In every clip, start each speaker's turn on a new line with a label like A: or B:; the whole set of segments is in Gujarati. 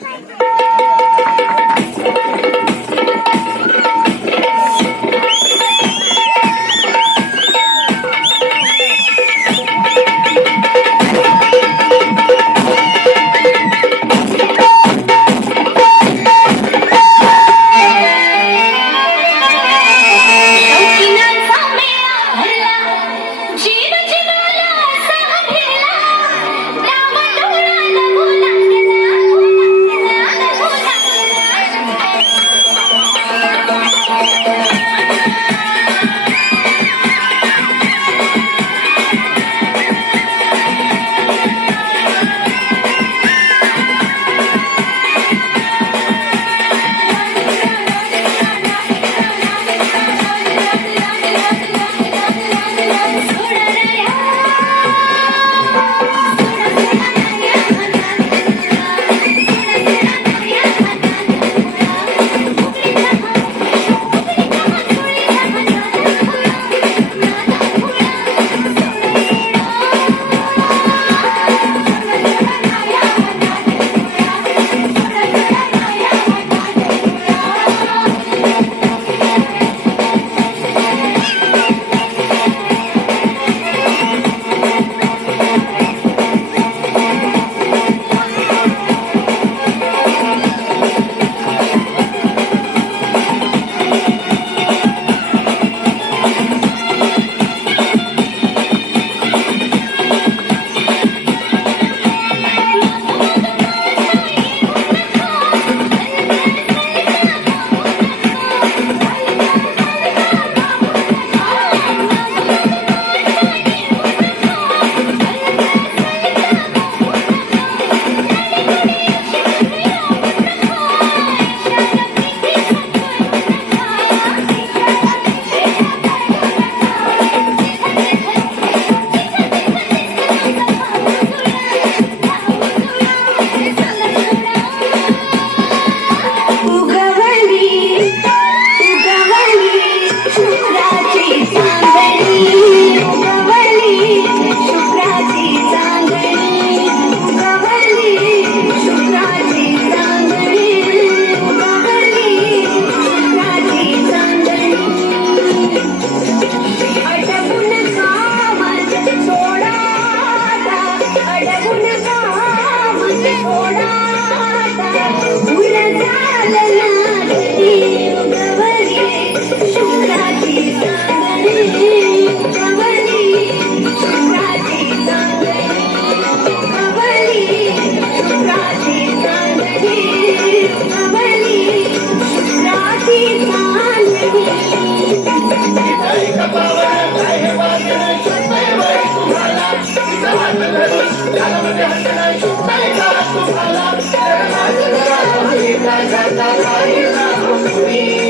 A: Thank you.
B: Thank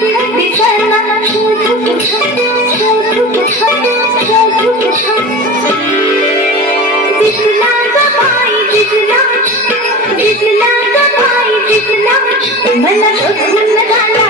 B: જીતના જીતના જીતના મને ખુશ ખુશ ગાના